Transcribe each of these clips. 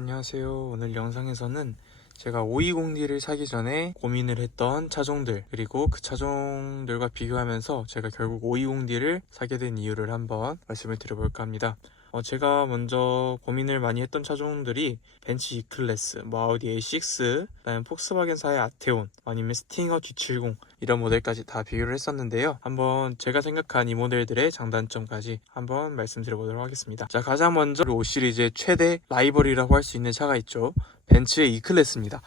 안녕하세요. 오늘 영상에서는 제가 520D를 사기 전에 고민을 했던 차종들 그리고 그 차종들과 비교하면서 제가 결국 520D를 사게 된 이유를 한번 말씀을 드려볼까 합니다. 어, 제가 먼저 고민을 많이 했던 차종들이 벤츠 E클래스, 뭐 아우디 A6, 그다음에 폭스바겐사의 아테온, 아니면 스팅어 G70 이런 모델까지 다 비교를 했었는데요. 한번 제가 생각한 이 모델들의 장단점까지 한번 말씀드려보도록 하겠습니다. 자, 가장 먼저 5 시리즈의 최대 라이벌이라고 할 수 있는 차가 있죠. 벤츠의 E클래스입니다.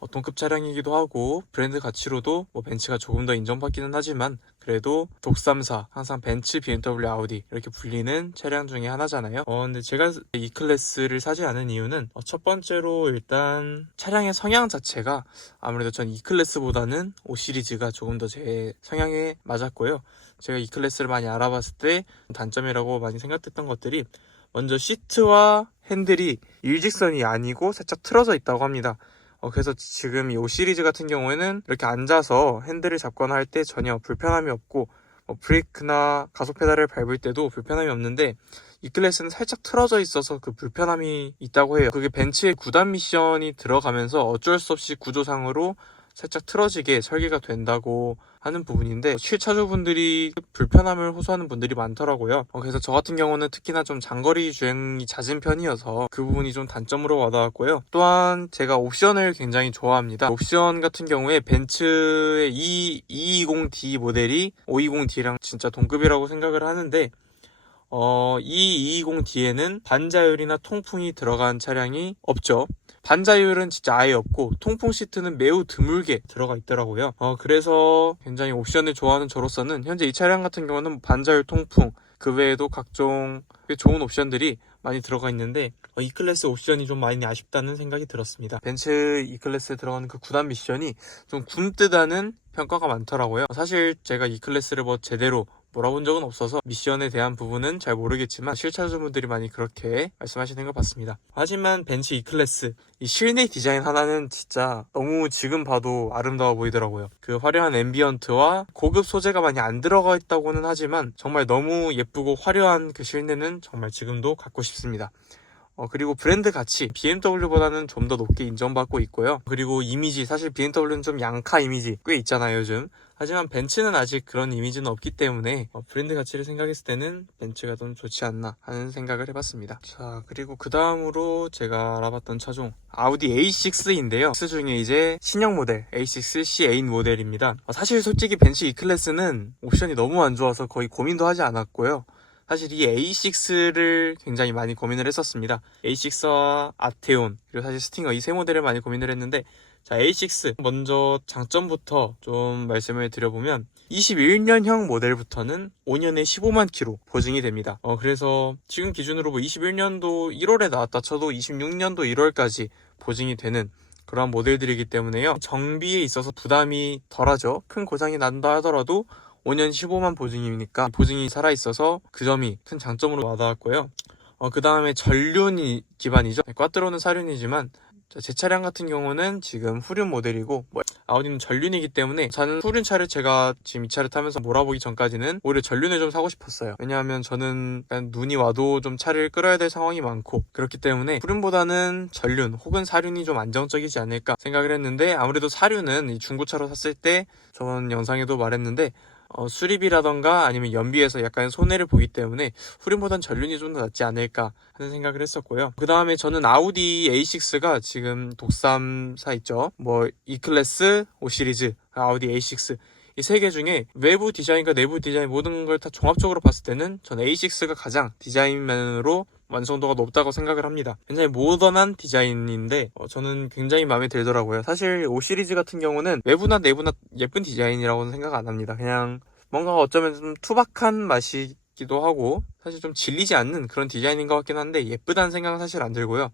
어, 동급 차량이기도 하고 브랜드 가치로도 뭐 벤츠가 조금 더 인정받기는 하지만 그래도 독삼사 항상 벤츠, BMW, 아우디 이렇게 불리는 차량 중에 하나잖아요. 어 근데 제가 이 클래스를 사지 않은 이유는 어, 첫 번째로 일단 차량의 성향 자체가 아무래도 전 이 클래스보다는 5 시리즈가 조금 더 제 성향에 맞았고요. 제가 이 클래스를 많이 알아봤을 때 단점이라고 많이 생각했던 것들이 먼저 시트와 핸들이 일직선이 아니고 살짝 틀어져 있다고 합니다. 어, 그래서 지금 이5 시리즈 같은 경우에는 이렇게 앉아서 핸들을 잡거나 할 때 전혀 불편함이 없고 뭐 브레이크나 가속 페달을 밟을 때도 불편함이 없는데 이 클래스는 살짝 틀어져 있어서 그 불편함이 있다고 해요. 그게 벤츠의 9단 미션이 들어가면서 어쩔 수 없이 구조상으로 살짝 틀어지게 설계가 된다고 하는 부분인데 실차주분들이 불편함을 호소하는 분들이 많더라고요. 어, 그래서 저 같은 경우는 특히나 좀 장거리 주행이 잦은 편이어서 그 부분이 좀 단점으로 와닿았고요. 또한 제가 옵션을 굉장히 좋아합니다. 옵션 같은 경우에 벤츠의 E 220D 모델이 520D랑 진짜 동급이라고 생각을 하는데 어, 이 220D에는 반자율이나 통풍이 들어간 차량이 없죠. 반자율은 진짜 아예 없고 통풍 시트는 매우 드물게 들어가 있더라고요. 어, 그래서 굉장히 옵션을 좋아하는 저로서는 현재 이 차량 같은 경우는 반자율 통풍 그 외에도 각종 좋은 옵션들이 많이 들어가 있는데 어, 이 클래스 옵션이 좀 많이 아쉽다는 생각이 들었습니다. 벤츠 이 클래스에 들어가는 그 9단 미션이 좀 굼뜨다는 평가가 많더라고요. 사실 제가 이 클래스를 뭐 제대로 몰아본 적은 없어서 미션에 대한 부분은 잘 모르겠지만 실차주분들이 많이 그렇게 말씀하시는 걸 봤습니다. 하지만 벤츠 E클래스 이 실내 디자인 하나는 진짜 너무 지금 봐도 아름다워 보이더라고요. 그 화려한 앰비언트와 고급 소재가 많이 안 들어가 있다고는 하지만 정말 너무 예쁘고 화려한 그 실내는 정말 지금도 갖고 싶습니다. 어, 그리고 브랜드 가치 BMW보다는 좀 더 높게 인정받고 있고요. 그리고 이미지 사실 BMW는 좀 양카 이미지 꽤 있잖아요 요즘. 하지만 벤츠는 아직 그런 이미지는 없기 때문에 어, 브랜드 가치를 생각했을 때는 벤츠가 좀 좋지 않나 하는 생각을 해봤습니다. 자 그리고 그 다음으로 제가 알아봤던 차종 아우디 A6인데요. S 중에 이제 신형 모델 A6 C8 모델입니다. 어, 사실 솔직히 벤츠 E 클래스는 옵션이 너무 안 좋아서 거의 고민도 하지 않았고요. 사실 이 A6를 굉장히 많이 고민을 했었습니다. A6와 아테온 그리고 사실 스팅어 이 세 모델을 많이 고민을 했는데 자 A6 먼저 장점부터 좀 말씀을 드려보면 21년형 모델부터는 5년에 15만 킬로 보증이 됩니다. 어 그래서 지금 기준으로 뭐 21년도 1월에 나왔다 쳐도 26년도 1월까지 보증이 되는 그러한 모델들이기 때문에요. 정비에 있어서 부담이 덜하죠. 큰 고장이 난다 하더라도 5년 15만 보증이니까 보증이 살아있어서 그 점이 큰 장점으로 와닿았고요. 어, 그 다음에 전륜이 기반이죠. 꽈트로는 사륜이지만 자, 제 차량 같은 경우는 지금 후륜 모델이고 뭐, 아우디는 전륜이기 때문에 저는 후륜 차를 제가 지금 이 차를 타면서 몰아보기 전까지는 오히려 전륜을 좀 사고 싶었어요. 왜냐하면 저는 눈이 와도 좀 차를 끌어야 될 상황이 많고 그렇기 때문에 후륜보다는 전륜 혹은 사륜이 좀 안정적이지 않을까 생각을 했는데 아무래도 사륜은 이 중고차로 샀을 때 저번 영상에도 말했는데 어, 수리비라던가 아니면 연비에서 약간 손해를 보기 때문에 후륜보단 전륜이 좀 더 낫지 않을까 하는 생각을 했었고요. 그 다음에 저는 아우디 A6가 지금 독삼사 있죠. 뭐 E클래스, 5 시리즈, 아우디 A6 이세개 중에 외부 디자인과 내부 디자인 모든 걸 다 종합적으로 봤을 때는 전 A6가 가장 디자인면으로 완성도가 높다고 생각을 합니다. 굉장히 모던한 디자인인데 어, 저는 굉장히 마음에 들더라고요. 사실 5 시리즈 같은 경우는 외부나 내부나 예쁜 디자인이라고는 생각 안 합니다. 그냥 뭔가 어쩌면 좀 투박한 맛이 기도 하고 사실 좀 질리지 않는 그런 디자인인 것 같긴 한데 예쁘다는 생각은 사실 안 들고요.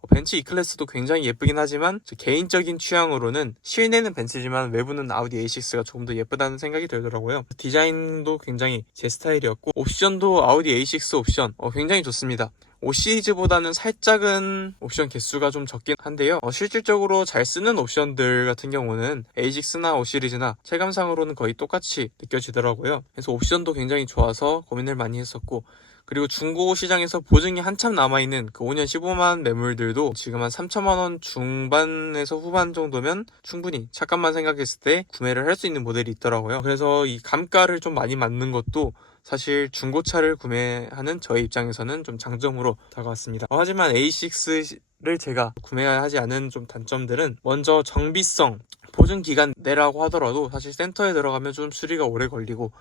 어, 벤츠 E클래스도 굉장히 예쁘긴 하지만 개인적인 취향으로는 실내는 벤츠지만 외부는 아우디 A6가 조금 더 예쁘다는 생각이 들더라고요. 디자인도 굉장히 제 스타일이었고 옵션도 아우디 A6 옵션 어, 굉장히 좋습니다. 5 시리즈보다는 살짝은 옵션 개수가 좀 적긴 한데요. 어, 실질적으로 잘 쓰는 옵션들 같은 경우는 A6나 5 시리즈나 체감상으로는 거의 똑같이 느껴지더라고요. 그래서 옵션도 굉장히 좋아서 고민을 많이 했었고 그리고 중고 시장에서 보증이 한참 남아있는 그 5년 15만 매물들도 지금 한 3천만 원 중반에서 후반 정도면 충분히 착값만 생각했을 때 구매를 할 수 있는 모델이 있더라고요. 그래서 이 감가를 좀 많이 맞는 것도 사실 중고차를 구매하는 저의 입장에서는 좀 장점으로 다가왔습니다. 어, 하지만 A6를 제가 구매하지 않은 좀 단점들은 먼저 정비성, 보증 기간 내라고 하더라도 사실 센터에 들어가면 좀 수리가 오래 걸리고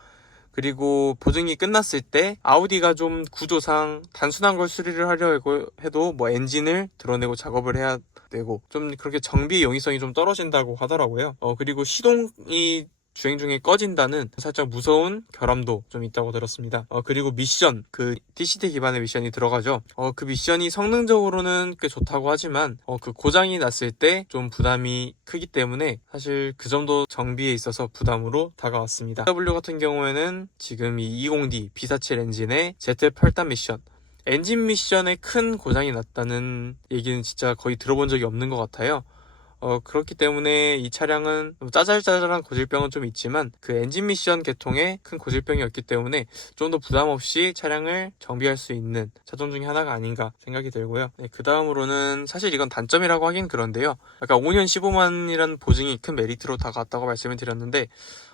그리고 보증이 끝났을 때 아우디가 좀 구조상 단순한 걸 수리를 하려고 해도 뭐 엔진을 드러내고 작업을 해야 되고 좀 그렇게 정비 용이성이 좀 떨어진다고 하더라고요. 어 그리고 시동이 주행 중에 꺼진다는 살짝 무서운 결함도 좀 있다고 들었습니다. 어, 그리고 미션, 그 DCT 기반의 미션이 들어가죠. 어, 그 미션이 성능적으로는 꽤 좋다고 하지만, 어, 그 고장이 났을 때 좀 부담이 크기 때문에 사실 그 점도 정비에 있어서 부담으로 다가왔습니다. W 같은 경우에는 지금 이 20D B47 엔진의 Z8단 미션, 엔진 미션에 큰 고장이 났다는 얘기는 진짜 거의 들어본 적이 없는 것 같아요. 어, 그렇기 때문에 이 차량은 짜잘짜잘한 고질병은 좀 있지만 그 엔진 미션 계통에 큰 고질병이었기 때문에 좀 더 부담 없이 차량을 정비할 수 있는 차종 중에 하나가 아닌가 생각이 들고요. 네, 그 다음으로는 사실 이건 단점이라고 하긴 그런데요. 아까 5년 15만이라는 보증이 큰 메리트로 다가왔다고 말씀을 드렸는데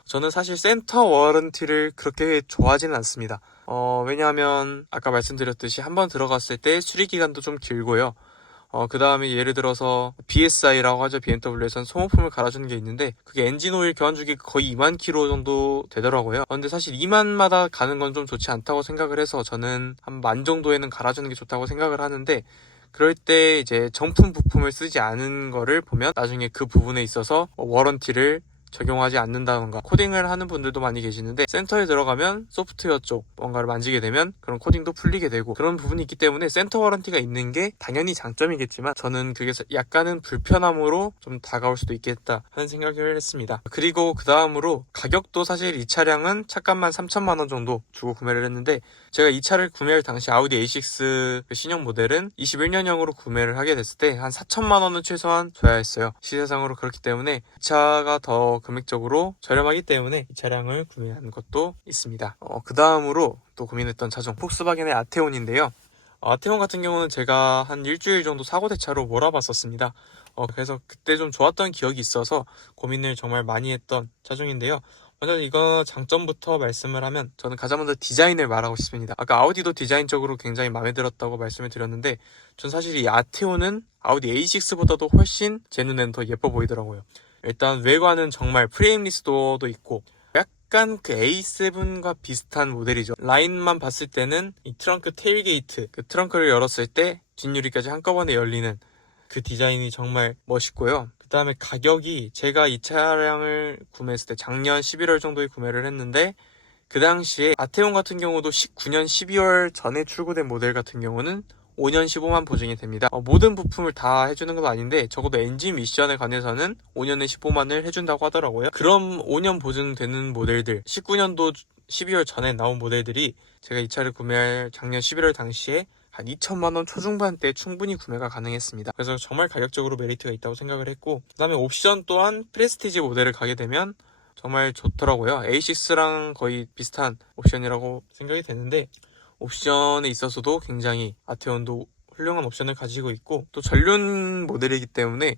저는 사실 센터 워런티를 그렇게 좋아하지는 않습니다. 어, 왜냐하면 아까 말씀드렸듯이 한번 들어갔을 때 수리 기간도 좀 길고요. 어, 그 다음에 예를 들어서 BSI라고 하죠. BMW에선 소모품을 갈아주는 게 있는데 그게 엔진 오일 교환 주기 거의 2만 킬로 정도 되더라고요. 어, 근데 사실 2만마다 가는 건 좀 좋지 않다고 생각을 해서 저는 한 만 정도에는 갈아주는 게 좋다고 생각을 하는데 그럴 때 이제 정품 부품을 쓰지 않은 거를 보면 나중에 그 부분에 있어서 워런티를 적용하지 않는다던가 코딩을 하는 분들도 많이 계시는데 센터에 들어가면 소프트웨어 쪽 뭔가를 만지게 되면 그런 코딩도 풀리게 되고 그런 부분이 있기 때문에 센터 워런티가 있는 게 당연히 장점이겠지만 저는 그게 약간은 불편함으로 좀 다가올 수도 있겠다 하는 생각을 했습니다. 그리고 그 다음으로 가격도 사실 이 차량은 차값만 3천만 원 정도 주고 구매를 했는데 제가 이 차를 구매할 당시 아우디 A6 그 신형 모델은 21년형으로 구매를 하게 됐을 때 한 4천만 원은 최소한 줘야 했어요. 시세상으로 그렇기 때문에 이 차가 더 금액적으로 저렴하기 때문에 이 차량을 구매한 것도 있습니다. 어, 그 다음으로 또 고민했던 차종 폭스바겐의 아테온인데요. 어, 아테온 같은 경우는 제가 한 일주일 정도 사고 대차로 몰아봤었습니다. 어, 그래서 그때 좀 좋았던 기억이 있어서 고민을 정말 많이 했던 차종인데요. 먼저 이거 장점부터 말씀을 하면 저는 가장 먼저 디자인을 말하고 싶습니다. 아까 아우디도 디자인적으로 굉장히 마음에 들었다고 말씀을 드렸는데 전 사실 이 아테오는 아우디 A6보다도 훨씬 제 눈에는 더 예뻐 보이더라고요. 일단 외관은 정말 프레임리스 도어도 있고 약간 그 A7과 비슷한 모델이죠. 라인만 봤을 때는 이 트렁크 테일게이트, 그 트렁크를 열었을 때 뒷유리까지 한꺼번에 열리는 그 디자인이 정말 멋있고요. 그 다음에 가격이 제가 이 차량을 구매했을 때 작년 11월 정도에 구매를 했는데 그 당시에 아테온 같은 경우도 19년 12월 전에 출고된 모델 같은 경우는 5년 15만 보증이 됩니다. 어, 모든 부품을 다 해주는 건 아닌데 적어도 엔진 미션에 관해서는 5년에 15만을 해준다고 하더라고요. 그럼 5년 보증되는 모델들 19년도 12월 전에 나온 모델들이 제가 이 차를 구매할 작년 11월 당시에 한 2천만 원 초중반대 충분히 구매가 가능했습니다. 그래서 정말 가격적으로 메리트가 있다고 생각을 했고 그 다음에 옵션 또한 프레스티지 모델을 가게 되면 정말 좋더라고요. A6랑 거의 비슷한 옵션이라고 생각이 되는데 옵션에 있어서도 굉장히 아테온도 훌륭한 옵션을 가지고 있고 또 전륜 모델이기 때문에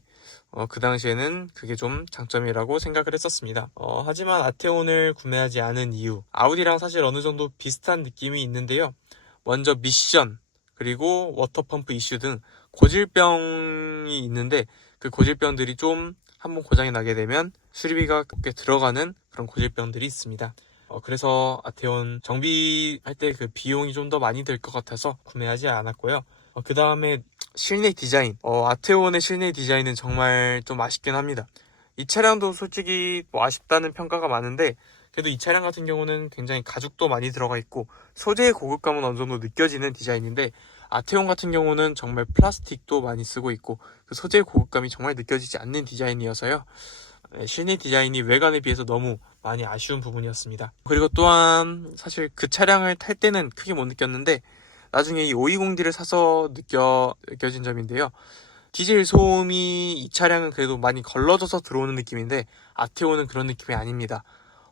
어, 그 당시에는 그게 좀 장점이라고 생각을 했었습니다. 어, 하지만 아테온을 구매하지 않은 이유 아우디랑 사실 어느 정도 비슷한 느낌이 있는데요. 먼저 미션 그리고 워터펌프 이슈 등 고질병이 있는데 그 고질병들이 좀 한번 고장이 나게 되면 수리비가 꽤 들어가는 그런 고질병들이 있습니다. 어, 그래서 아테온 정비할 때 그 비용이 좀 더 많이 들 것 같아서 구매하지 않았고요. 어, 그 다음에 실내 디자인. 어, 아테온의 실내 디자인은 정말 좀 아쉽긴 합니다. 이 차량도 솔직히 뭐 아쉽다는 평가가 많은데 그래도 이 차량 같은 경우는 굉장히 가죽도 많이 들어가 있고 소재의 고급감은 어느 정도 느껴지는 디자인인데 아테온 같은 경우는 정말 플라스틱도 많이 쓰고 있고 그 소재의 고급감이 정말 느껴지지 않는 디자인이어서요. 네, 실내 디자인이 외관에 비해서 너무 많이 아쉬운 부분이었습니다. 그리고 또한 사실 그 차량을 탈 때는 크게 못 느꼈는데 나중에 이 520D를 사서 느껴, 느껴진 점인데요. 디젤 소음이 이 차량은 그래도 많이 걸러져서 들어오는 느낌인데 아테오는 그런 느낌이 아닙니다.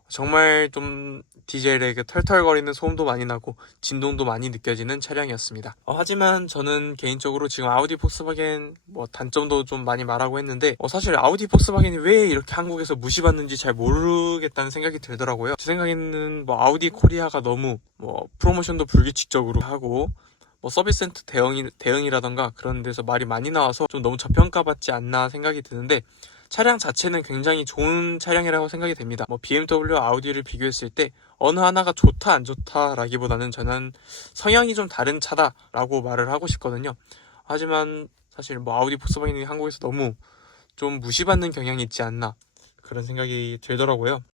정말 좀 디젤에게 털털거리는 소음도 많이 나고 진동도 많이 느껴지는 차량이었습니다. 어, 하지만 저는 개인적으로 지금 아우디 폭스바겐 뭐 단점도 좀 많이 말하고 했는데 어, 사실 아우디 폭스바겐이 왜 이렇게 한국에서 무시받는지 잘 모르겠다는 생각이 들더라고요. 제 생각에는 뭐 아우디 코리아가 너무 뭐 프로모션도 불규칙적으로 하고 뭐 서비스 센터 대응이, 대응이라던가 그런 데서 말이 많이 나와서 좀 너무 저평가받지 않나 생각이 드는데 차량 자체는 굉장히 좋은 차량이라고 생각이 됩니다. 뭐 BMW, 아우디를 비교했을 때 어느 하나가 좋다 안 좋다라기보다는 저는 성향이 좀 다른 차다라고 말을 하고 싶거든요. 하지만 사실 뭐 아우디 폭스바겐이 한국에서 너무 좀 무시받는 경향이 있지 않나 그런 생각이 들더라고요.